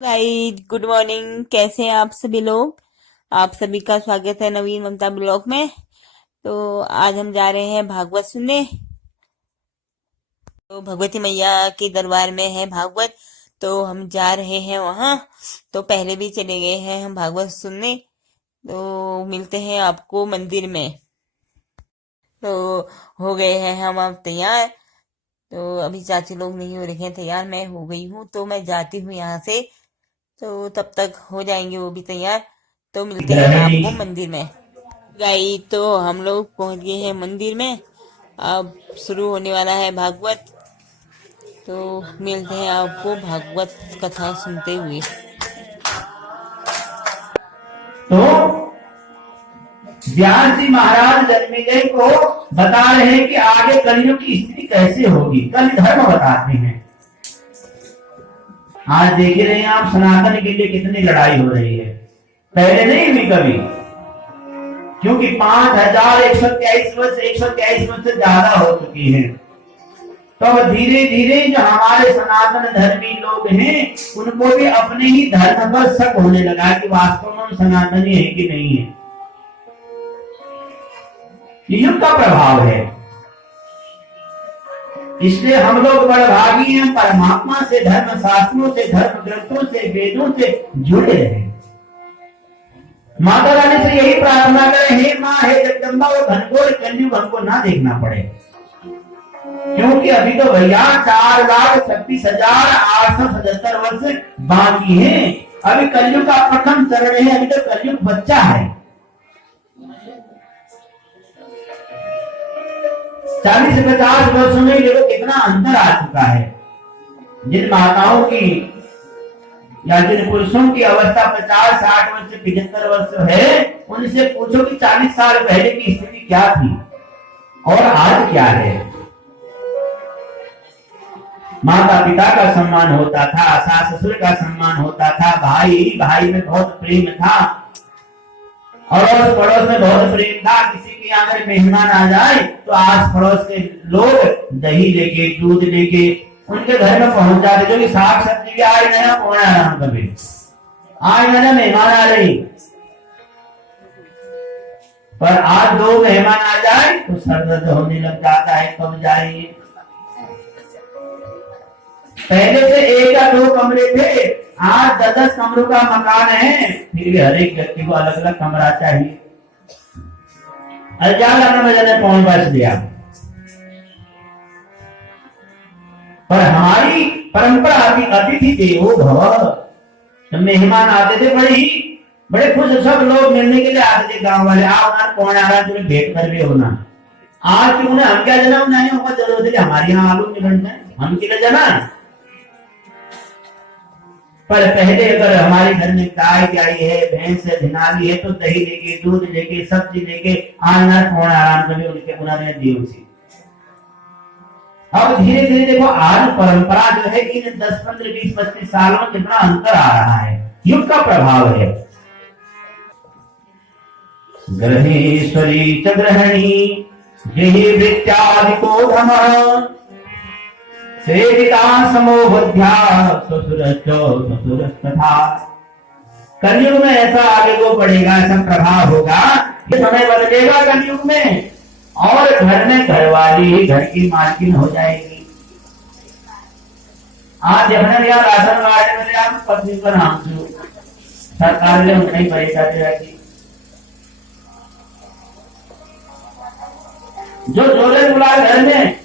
Guys good morning. कैसे हैं आप सभी लोग। आप सभी का स्वागत है नवीन ममता ब्लॉग में। तो आज हम जा रहे हैं भागवत सुनने। तो भगवती मैया के दरबार में है भागवत, तो हम जा रहे हैं वहां। तो पहले भी चले गए हैं हम भागवत सुनने। तो मिलते हैं आपको मंदिर में। तो हो गए हैं हम अब तैयार। तो अभी चाची लोग नहीं हो रहे हैं तैयार, मैं हो गई हूँ। तो मैं जाती हूँ यहाँ से, तो तब तक हो जाएंगे वो भी तैयार। तो मिलते हैं आपको मंदिर में। गई तो हम लोग पहुंच गए हैं मंदिर में। अब शुरू होने वाला है भागवत। तो मिलते हैं आपको भागवत कथा सुनते हुए। तो व्यास जी महाराज जन्मेजय को बता रहे हैं कि आगे कलयुग की स्थिति कैसे होगी। कल धर्म बताते हैं। आज देख रहे हैं आप सनातन के लिए कितनी लड़ाई हो रही है, पहले नहीं हुई कभी। क्योंकि 5123 वर्ष से ज्यादा हो चुकी है। तो अब धीरे धीरे जो हमारे सनातन धर्मी लोग हैं उनको भी अपने ही धर्म पर शक होने लगा कि वास्तव में सनातनी है कि नहीं है। ये युग का प्रभाव है। इसलिए हम लोग बड़भागी हैं, परमात्मा से, धर्म शास्त्रों से, धर्म ग्रंथों से, वेदों से जुड़े रहे। माता रानी से यही प्रार्थना करें, हे माँ, हे जगदम्बा, वो घनघोर कलयुग हमको ना देखना पड़े। क्योंकि अभी तो भैया 4,36,877 वर्ष बाकी है। अभी कलयुग का प्रथम चरण है, अभी तो कलयुग बच्चा है। 40 से 50 वर्षों में देखो कितना अंतर आ चुका है। जिन माताओं की या जिन पुरुषों की अवस्था 50-60 वर्ष से 75 वर्ष है, उनसे पूछो कि 40 साल पहले की स्थिति क्या थी और आज क्या है। माता पिता का सम्मान होता था, सास ससुर का सम्मान होता था, भाई भाई में बहुत प्रेम था, अड़ोस पड़ोस में बहुत प्रेम था। किसी के यहाँ अगर मेहमान आ जाए तो आस पड़ोस के लोग दही लेके, दूध लेके उनके घर में पहुंच जाते, जो कि साग सब्जी भी आज नया कौन आ रहा कभी, आज नया मेहमान आ रही। पर आज 2 मेहमान आ जाए तो सर दर्द होने लग जाता है, कब जाएंगे। पहले से 1 या 2 कमरे थे, आज 10-10 कमरों का मकान है, फिर भी हर एक व्यक्ति को अलग अलग कमरा चाहिए। ने पौन बच दिया। पर हमारी परंपरा थी अतिथि देवो भव। जब मेहमान आते थे बड़े खुश, सब लोग मिलने के लिए आते थे। गांव वाले आओ ना, कौन आ रहा है, तुम्हें भेंट कर भी होना। आज क्यों हम क्या जना बनाने होगा, जरूरत है हमारे यहाँ आलू निकलते हैं, हम के लिए जना। पर पहले अगर हमारे घर में गाय गाई है, भैंस है, धिनाली है, तो दही लेके, दूध लेके, सब्जी लेके आना, कौन आराम कभी उनके उन्होंने दी उसी। अब धीरे धीरे देखो आज परंपरा जो है इन 10, 15, 20, 25 सालों में कितना अंतर आ रहा है। युग का प्रभाव है। ग्रहेश्वरी च ग्रहणी यही वृत्यादिको धम सेविता समोबध्या ससुरस्तथा। कलयुग में ऐसा आगे को बढ़ेगा, ऐसा प्रभाव होगा, ये समय बदलेगा कलयुग में। और घर में घरवाली ही घर की मालकिन हो जाएगी। आज जब यार राशन कार्ड में आप पत्नी का नाम सरकार ने उतना ही परेशानी रहेगी। जो जोरे बुला घर में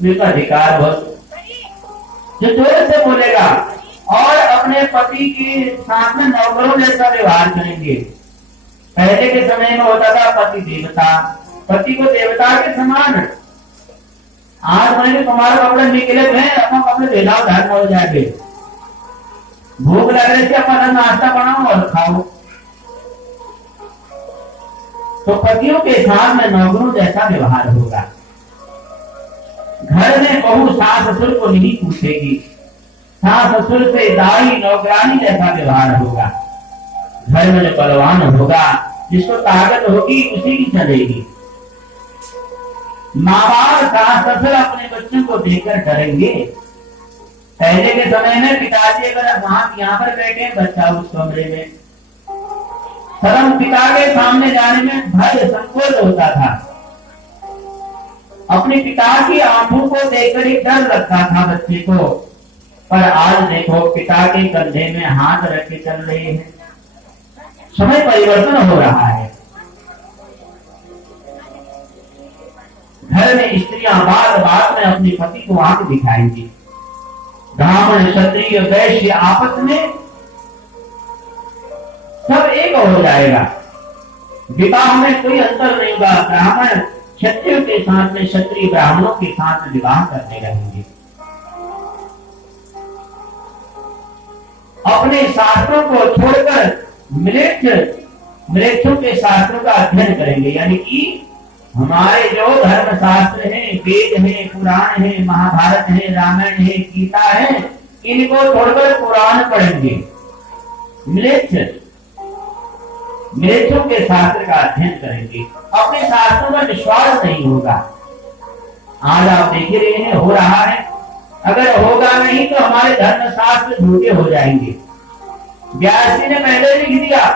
उनका अधिकार बहुत, जो जोर से बोलेगा और अपने पति के साथ में नौकरों जैसा व्यवहार करेंगे। पहले के समय में होता था पति देवता, पति को देवता के समान। आज मैंने तुम्हारे कपड़े निकले थे, अपना कपड़े भेजाओ, धर्म हो जाएंगे। भूख लग रही थी, अपना नाश्ता बनाओ और खाओ। तो पतियों के साथ में नौकरों जैसा व्यवहार होगा। घर में बहू सास ससुर को नहीं पूछेगी, सास ससुर से दाई नौकरानी जैसा व्यवहार होगा। घर में जो बलवान होगा, जिसको ताकत होगी, उसी की चलेगी। माँ बाप सास ससुर अपने बच्चों को देखकर डरेंगे। पहले के समय में पिताजी अगर वहां यहाँ पर बैठे, बच्चा उस कमरे में, शर्म पिता के सामने जाने में भय संकोच होता था। अपने पिता की आंखों को देखकर एक डर लगता था बच्चे को। पर आज देखो, पिता के कंधे में हाथ रख के चल रहे हैं। समय परिवर्तन हो रहा है। घर में स्त्रियां बात बात में अपने पति को आंख दिखाएंगी। ब्राह्मण, क्षत्रिय, वैश्य आपस में सब एक हो जाएगा। विवाह में कोई अंतर नहीं होगा। ब्राह्मण क्षत्रियों के साथ में, क्षत्रिय ब्राह्मणों के साथ में विवाह करने रहेंगे। अपने शास्त्रों को छोड़कर मृक्षों के शास्त्रों का अध्ययन करेंगे। यानी कि हमारे जो धर्म शास्त्र हैं, वेद हैं, पुराण हैं, महाभारत है, रामायण है, गीता है, इनको छोड़कर पुराण पढ़ेंगे। मृक्षों के शास्त्र का अध्ययन करेंगे। अपने शास्त्रों में विश्वास नहीं होगा। आज आप देख रहे हैं, हो रहा है। अगर होगा नहीं तो हमारे धर्म शास्त्र झूठे हो जाएंगे। व्यास जी ने पहले लिख दिया,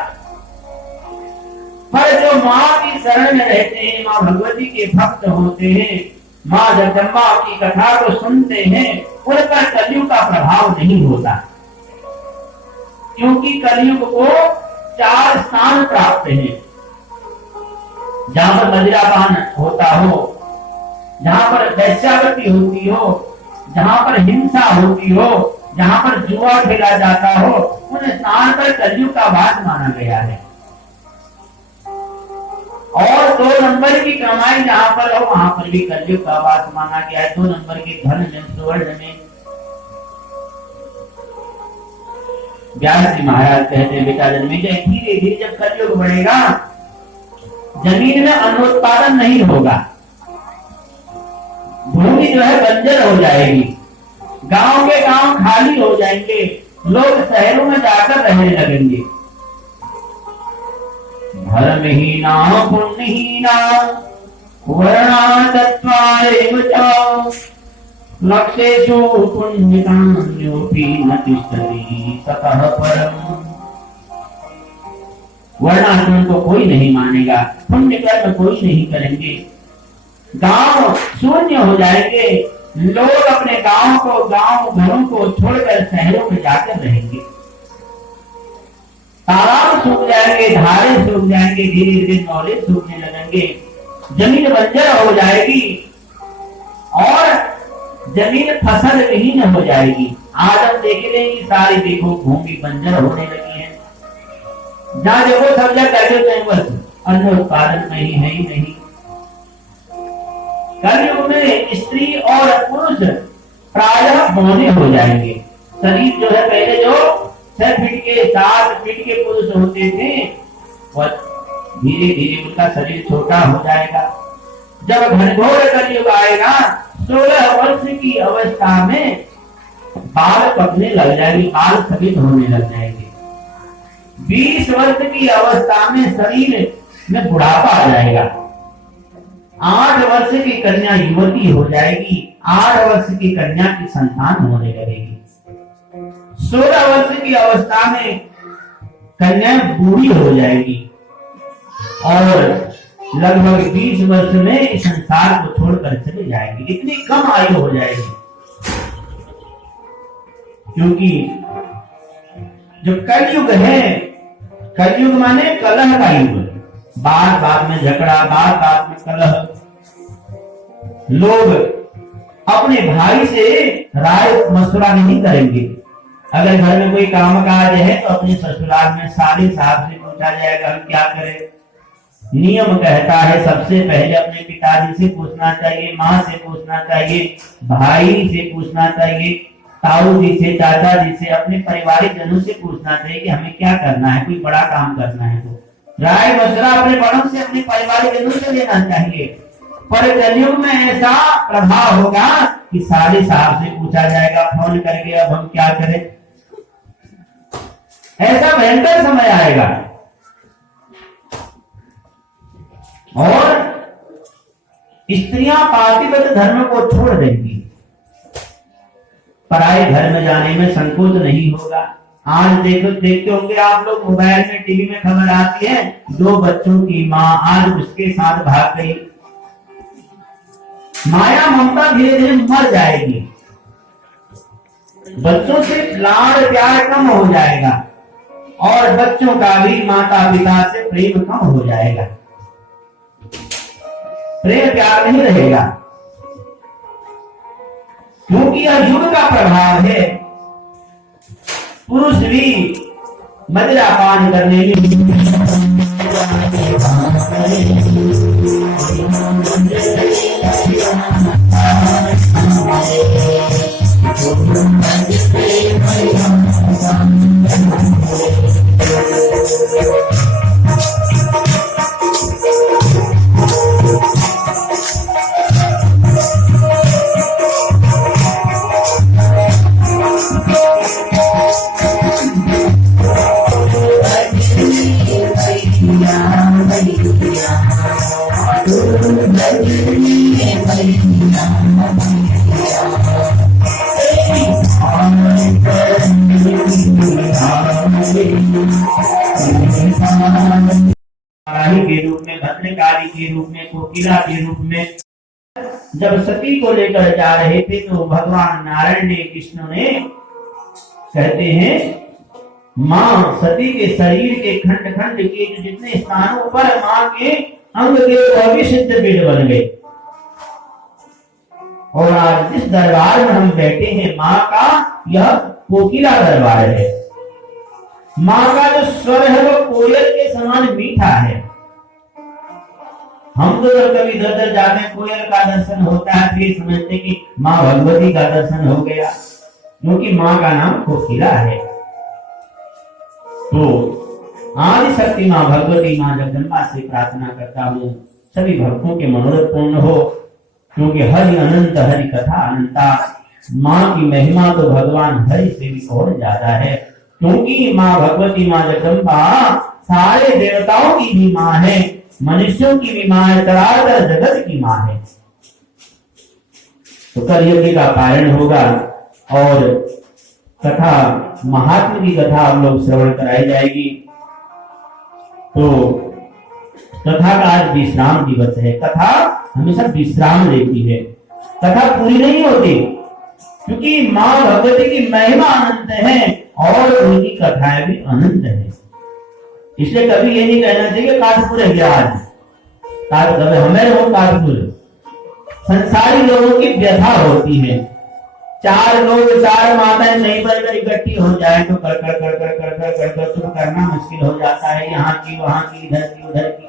पर जो माँ की शरण में रहते हैं, माँ भगवती के भक्त होते हैं, माँ जगदम्बा की कथा को सुनते हैं, उन पर कलयुग का प्रभाव नहीं होता। क्योंकि कलयुग को 4 स्थान प्राप्त है। जहां पर मदिरापान होता हो, जहां पर वैश्यावृत्ति होती हो, जहां पर हिंसा होती हो, जहां पर जुआ खेला जाता हो, उन स्थान पर कलयुग का वास माना गया है। और 2 नंबर की कमाई जहां पर हो, वहां पर भी कलयुग का वास माना गया है। 2 नंबर के धन में, सुवर्ण में। व्यास जी महाराज कहते हैं, बेटा जन्मेजय, धीरे धीरे जब कलयुग बढ़ेगा, जमीन में अन्नोत्पादन नहीं होगा। भूमि जो है बंजर हो जाएगी। गांव के गांव खाली हो जाएंगे। लोग शहरों में जाकर रहने लगेंगे। धर्महीना पुण्यहीना वर्णा तत्वारेव च लक्ष्येषु पुण्यकाम्योऽपि न तिष्ठति ततः परम्। वर्णाश्रम को कोई नहीं मानेगा, पुण्य कर्म कोई नहीं करेंगे। गांव शून्य हो जाएंगे। लोग अपने गांव को, गांव घरों को छोड़कर शहरों में जाकर रहेंगे। तालाब सूख जाएंगे, धारें सूख जाएंगे, धीरे धीरे नौले सूखने लगेंगे। जमीन बंजर हो जाएगी और जमीन फसल विहीन हो जाएगी। आज हम देख रहे हैं कि सारी देखो भूमि बंजर होने लगी है। जहां देखो सब जगह बस अन्न उत्पादन नहीं है ही नहीं। कलयुग में स्त्री और पुरुष प्रायः बौने हो जाएंगे। शरीर जो है, पहले जो 6 फीट के 7 फीट के पुरुष होते थे, वह धीरे धीरे उनका शरीर छोटा हो जाएगा। जब घनघोर कलयुग आएगा, 16 वर्ष की अवस्था में बाल पकने लग जाएंगे, बाल सफेद होने लग जाएंगे। 20 वर्ष की अवस्था में शरीर में बुढ़ापा आ जाएगा। 8 वर्ष की कन्या युवती हो जाएगी। 8 वर्ष की कन्या की संतान होने लगेगी। 16 वर्ष की अवस्था में कन्या बूढ़ी हो जाएगी और लगभग 20 वर्ष में इस संसार को छोड़कर चले जाएंगे। इतनी कम आयु हो जाएगी। क्योंकि जो कलयुग है, कलयुग माने कलह का युग। बात बात में झगड़ा, बात बात में कलह। लोग अपने भाई से राय मशवरा नहीं करेंगे। अगर घर में कोई काम काज है तो अपने ससुराल में साले साहब से पूछा जाएगा हम क्या करें। नियम कहता है सबसे पहले अपने पिताजी से पूछना चाहिए, माँ से पूछना चाहिए, भाई से पूछना चाहिए, ताऊ जी से, चाचा जी से, अपने पारिवारिक जनों से पूछना चाहिए कि हमें क्या करना है। कोई बड़ा काम करना है तो राय मशवरा अपने बड़ों से, अपने पारिवारिक जनों से लेना चाहिए। पर कलयुग में ऐसा प्रभाव होगा कि साले साहब से पूछा जाएगा फोन करके अब हम क्या करें। ऐसा भयंकर समय आएगा। और स्त्रियां पातिव्रत धर्म को छोड़ देंगी। पराए घर में जाने में संकोच नहीं होगा। आज देखते होंगे आप लोग, मोबाइल में, टीवी में खबर आती है, 2 बच्चों की माँ आज उसके साथ भाग गई। माया ममता धीरे धीरे मर जाएगी, बच्चों से लाड़ प्यार कम हो जाएगा और बच्चों का भी माता पिता से प्रेम कम हो जाएगा, प्रेम प्यार नहीं रहेगा, क्योंकि यह युग का प्रभाव है। पुरुष भी मदिरा पान करने में के रूप में, भद्रकाली के रूप में, कोकिला के रूप में जब सती को लेकर जा रहे थे तो भगवान नारायण ने, विष्णु ने कहते हैं, माँ सती के शरीर के खंड खंड के जो जितने स्थानों पर माँ के अंग के अविशुद्ध पेट बन गए। और आज जिस दरबार में हम बैठे हैं, माँ का यह कोकिला दरबार है। माँ का जो स्वर है वो कोयल के समान मीठा है। हम तो जब कभी इधर उधर जाते हैं, कोयल का दर्शन होता है, फिर समझते कि माँ भगवती का दर्शन हो गया, क्योंकि माँ का नाम कोकिला है। तो आदि शक्ति माँ भगवती माँ जगदम्बा से प्रार्थना करता हूँ सभी भक्तों के मनोरथ पूर्ण हो, क्योंकि हरि अनंत, हरि कथा अनंता। माँ की महिमा तो भगवान हरि से भी और ज्यादा है, क्योंकि माँ भगवती माँ जगदम्बा सारे देवताओं की भी माँ है, मनुष्यों की भी माँ है, चराचर जगत की माँ है। तो कल यज्ञ का पारण होगा और कथा, महात्मा की कथा हम लोग श्रवण कराई जाएगी। तो कथा का आज विश्राम दिवस है। कथा हमेशा विश्राम लेती है, कथा पूरी नहीं होती, क्योंकि माँ भगवती की महिमा अनंत है और उनकी कथाएं भी अनंत है। इसलिए कभी ये नहीं कहना चाहिए काठपुर है क्या आज, कभी हमें हो काठपुर। संसारी लोगों की व्यथा होती है, 4 लोग 4 माताएं नहीं बनकर इकट्ठी हो जाए तो कर कर कर कर कर कर कर कर चुप करना मुश्किल हो जाता है, यहाँ की वहां की, इधर की उधर की।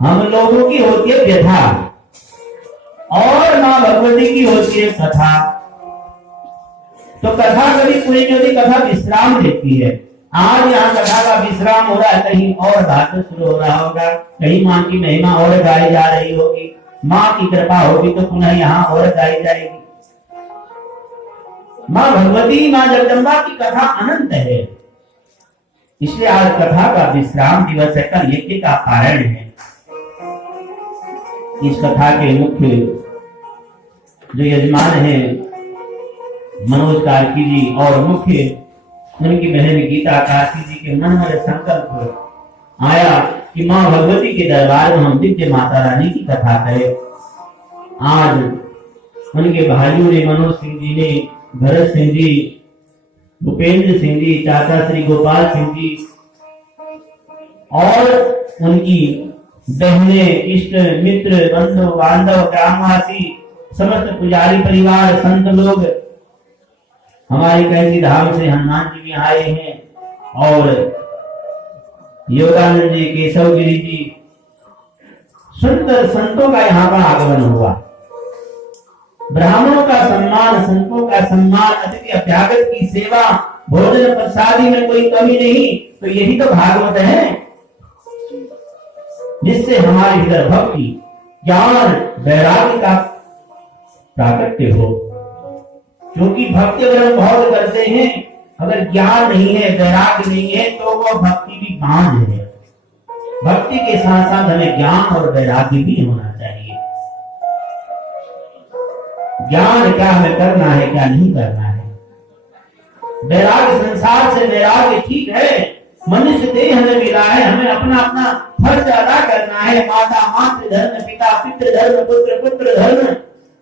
हम लोगों की होती है व्यथा और माँ भगवती की होती है कथा। तो कथा कभी पूरी नहीं होती, कथा विश्राम लेती है। आज यहाँ कथा का विश्राम हो रहा है, कहीं और भाषण शुरू हो रहा होगा, कहीं माँ की महिमा और गाई जा रही होगी, माँ की कृपा होगी तो पुनः यहाँ और गाई जाएगी। माँ भगवती माँ जगदम्बा की कथा अनंत है, इसलिए आज कथा का विश्राम दिवस है। कल यज्ञ का पारण है। इस कथा के मुख्य जो यजमान है मनोज कार्की जी और मुख्य उनकी बहन गीता कार्की जी के मन में संकल्प आया कि माँ भगवती के दरबार में हम दिव्य माता रानी की कथा करें। आज उनके भाइयों ने, मनोज सिंह जी ने, भरत सिंह जी, भूपेंद्र सिंह जी, चाचा श्री गोपाल सिंह जी और उनकी बहने, इष्ट मित्र, बंधु बांधव, ग्रामवासी, समस्त पुजारी परिवार, संत लोग, हमारी कैसी धाम से हनुमान जी भी आए हैं और योगानंद जी, केशव गिरी जी, सुंदर संतों का यहाँ पर आगमन हुआ। ब्राह्मणों का सम्मान, संतों का सम्मान, अतिथि अभ्यागत की सेवा, भोजन प्रसादी में कोई कमी नहीं। तो यही तो भागवत है, जिससे हमारी हृदय भक्ति, ज्ञान, वैराग्य का प्राकट्य हो। क्योंकि भक्ति अगर हम बहुत करते हैं, अगर ज्ञान नहीं है, वैराग्य नहीं है, तो वह भक्ति भी बांझ है। भक्ति के साथ साथ हमें ज्ञान और वैराग्य भी होना चाहिए। ज्ञान क्या हमें करना है, क्या नहीं करना है, वैराग्य संसार से वैराग्य ठीक है, मनुष्य देह हमें मिला है, हमें अपना अपना फर्ज अदा करना है। माता मातृ धर्म, पिता पितृ धर्म, पुत्र पुत्र धर्म,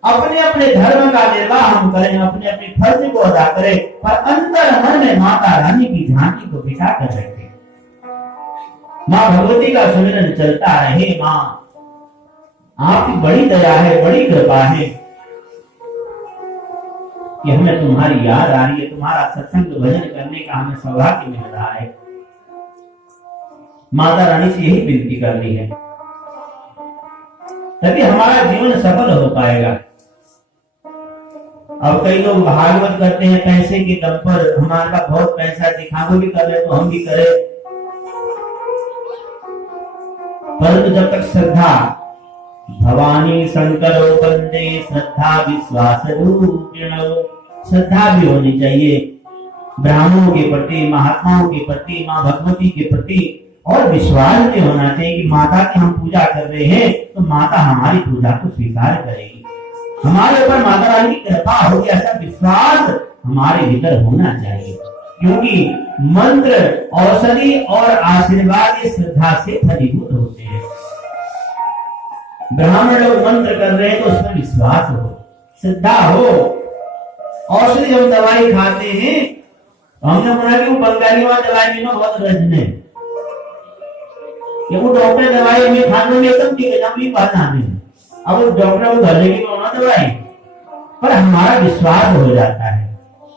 अपने अपने धर्म का निर्वाह हम करें, अपने अपने फर्ज को अदा करें, पर अंतर मन में माता रानी की झांकी को बिठा कर रखें। माँ भगवती का सुमिरन चलता रहे। माँ आपकी बड़ी दया है, बड़ी कृपा है कि हमें तुम्हारी याद आ रही है, तुम्हारा सत्संग भजन करने का हमें सौभाग्य मिल रहा है। माता रानी से यही विनती करनी है, तभी हमारा जीवन सफल हो पाएगा। अब कई लोग भागवत करते हैं पैसे के दम पर, हमारे पास बहुत पैसा दिखावे भी कर रहे तो हम भी करें, परंतु जब तक श्रद्धा, भवानी शंकर वंदे श्रद्धा विश्वास रूपिणो, श्रद्धा भी होनी चाहिए ब्राह्मणों के प्रति, महात्माओं के प्रति, माँ भगवती के प्रति, और विश्वास भी होना चाहिए कि माता की हम पूजा कर रहे हैं तो माता हमारी पूजा को स्वीकार करेगी, हमारे ऊपर माता रानी की कृपा होगी, ऐसा विश्वास हमारे भीतर होना चाहिए। क्योंकि मंत्र, औषधि और आशीर्वाद ये श्रद्धा से फलीभूत होते हैं। ब्राह्मण लोग मंत्र कर रहे हैं तो उसमें विश्वास हो, श्रद्धा हो। औषधि जब दवाई खाते हैं तो हमने बोला कि वो बंगाली वाला दवाई में बहुत रजने, ये वो डॉक्टर दवाई में खाने में एकदम ठीक है, जब भी बात आने अब डॉक्टर को घर लेके होना दवाई, पर हमारा विश्वास हो जाता है।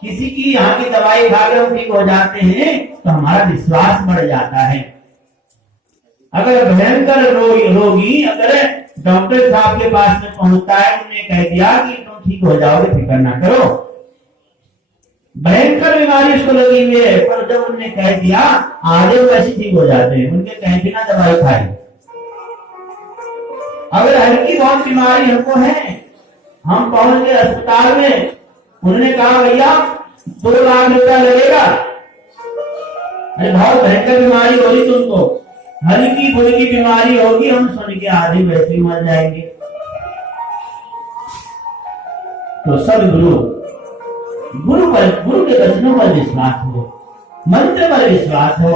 किसी की यहाँ की दवाई खा के हम ठीक हो जाते हैं तो हमारा विश्वास बढ़ जाता है। अगर भयंकर रोगी अगर डॉक्टर साहब के पास में पहुंचता है, उन्होंने कह दिया कि तुम ठीक हो जाओगे, फिक्र ना करो, भयंकर बीमारी उसको लगी हुई है, पर जब उन्होंने कह दिया आधे वैसे ठीक हो जाते हैं, उनके कह बिना दवाई खाई। अगर हल्की बहुत बीमारी हमको है, हम पहुंच गए अस्पताल में, उन्होंने कहा भैया 2 लाख रुपया लगेगा, अरे बहुत भयंकर बीमारी होगी तुमको, हल्की फुल्की बीमारी होगी, हम सुन के आधे वैसे ही मर जाएंगे। तो सब गुरु के वचनों पर विश्वास हो, मंत्र पर विश्वास हो,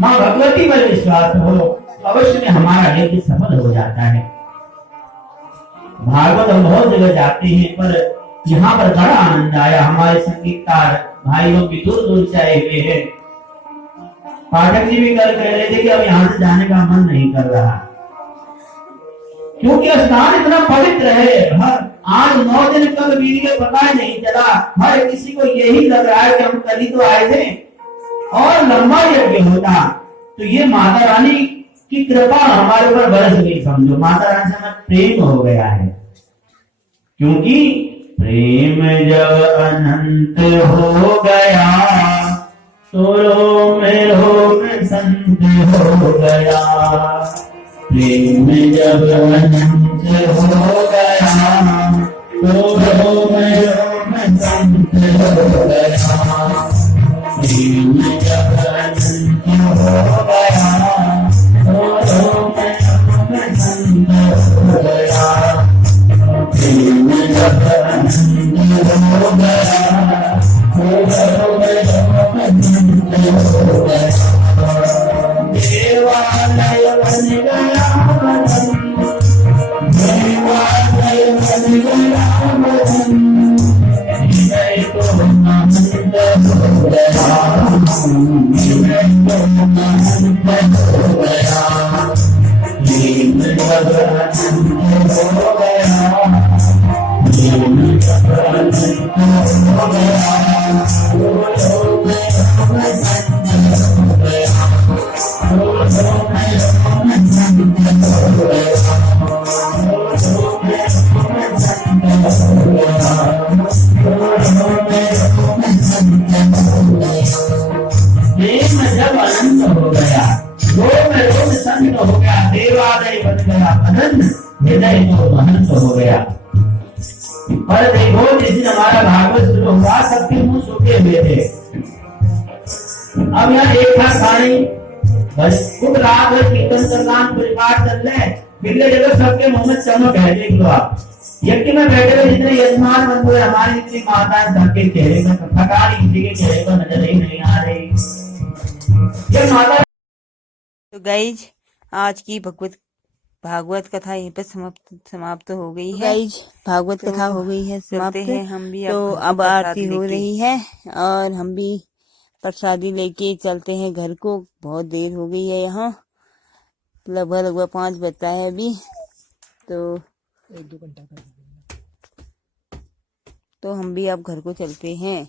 माँ भगवती पर विश्वास हो, तो अवश्य में हमारा यज्ञ सफल हो जाता है। भागवत हम बहुत जगह जाते हैं, पर यहाँ पर बड़ा आनंद आया। हमारे संगीतकार भाई लोग भी दूर दूर से आए हुए हैं। पाठक जी भी कल कह रहे थे कि अब यहाँ से जाने का मन नहीं कर रहा, क्योंकि स्थान इतना पवित्र है। हर 8-9 दिन कब बीत गए पता ही नहीं चला। हर किसी को यही लग रहा है कि हम कल ही तो आए थे और लंबा यज्ञ होता। तो ये माता रानी की कृपा हमारे ऊपर बरस गई, समझो माता रानी से हमें प्रेम हो गया है। क्योंकि प्रेम जब अनंत हो गया तो रोम रोम संत हो गया। प्रेम जब अनंत हो गया तो रोम रोम संत हो गया। प्रेम जब अनंत हो गया तो रोम रोम संत हो गया। प्रेम जब अनंत हो गया तो रोम रोम संत हो गया। देवालय बन गया मन, देवालय बन गया मन, हृदय को आनंद हो गया, हृदय को आनंद हो गया। प्रेम जब अनंत हो गया, प्रेम जब अनंत हो गया तो रोम रोम संत हो गया। प्रेम जब अनंत हो गया, रोम रोम संत हो गया, देवालय बन गया मनन, हृदय तो महंत हो गया। पर देखो जिस दिन हमारा भागवत शुरू हुआ सबके मुंह सूखे हुए थे। अब यहाँ एक था खाने खूब रात भर कीर्तन करना, परिवार चल रहे, बिल्ले जगह सबके मुंह में चमक है। देख लो आप, यज्ञ में बैठे हुए जितने यजमान बंधु है, हमारी जितनी माता है, सबके चेहरे में थकान किसी के चेहरे पर नजर ही नहीं आ रही। ये माता। तो गाइज आज की भागवत कथा यहीं पर समाप्त हो गई है। गाइज भागवत कथा हो गई है समाप्त है। हम भी तो अब आरती हो रही है और हम भी प्रसादी लेके चलते हैं घर को। बहुत देर हो गई है, यहाँ लगभग 5 बजता है अभी, तो 1-2 घंटा तो हम भी अब घर को चलते हैं।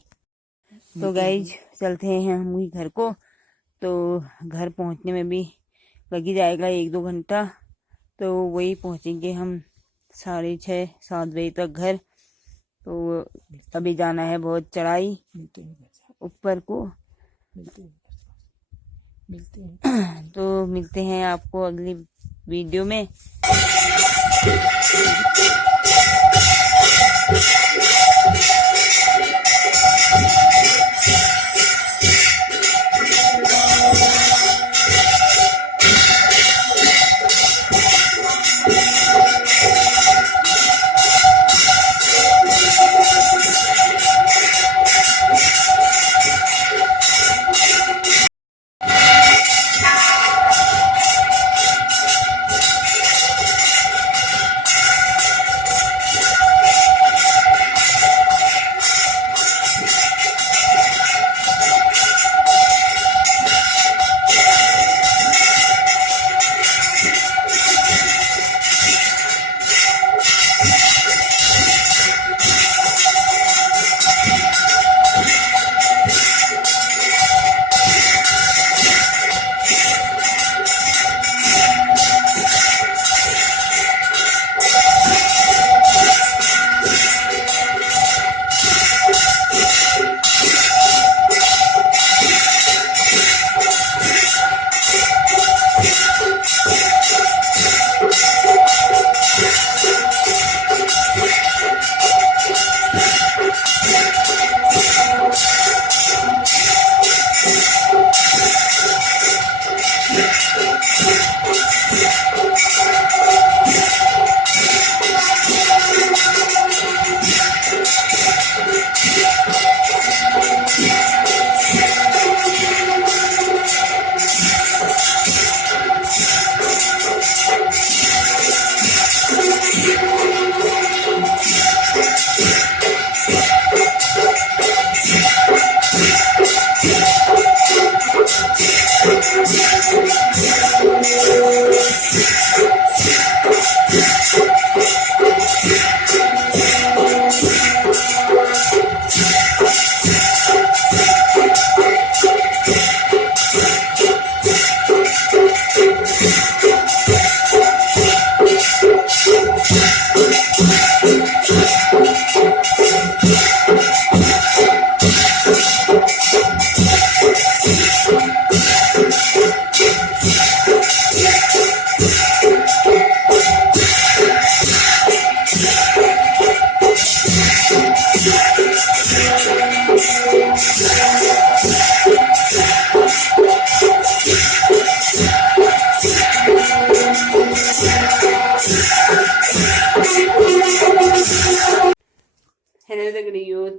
तो गाइज चलते हैं हम भी घर को। तो घर पहुंचने में भी लग ही जाएगा 1-2 घंटा, तो वही पहुंचेंगे हम 6:30-7 बजे तक घर। तो अभी जाना है बहुत चढ़ाई ऊपर को। मिलते हैं तो मिलते हैं आपको अगली वीडियो में।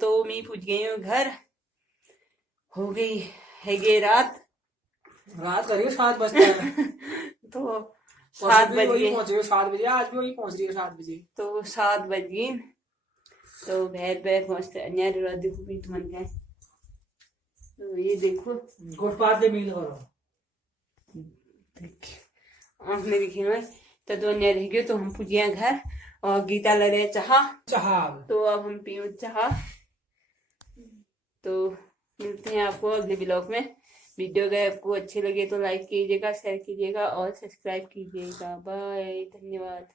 तो मैं पूछ गई हूँ घर। हो गई है ये रात करिए 7 बजते हैं तो 7 बज गए। 7 बजे आज भी वही पहुंच रही है 7 बजे। तो 7 बज गए। तो भैर पहुंचते अन्य देखो पीठ मन गए। तो ये देखो फुटपाथ पे मील करो आँख में दिखी ना। तो अन्य रह गए। तो हम पूछिए घर और गीता लड़े चाह। तो अब हम पियो चाह। तो मिलते हैं आपको अगले ब्लॉग में। वीडियो अगर आपको अच्छे लगे तो लाइक कीजिएगा, शेयर कीजिएगा और सब्सक्राइब कीजिएगा। बाय, धन्यवाद।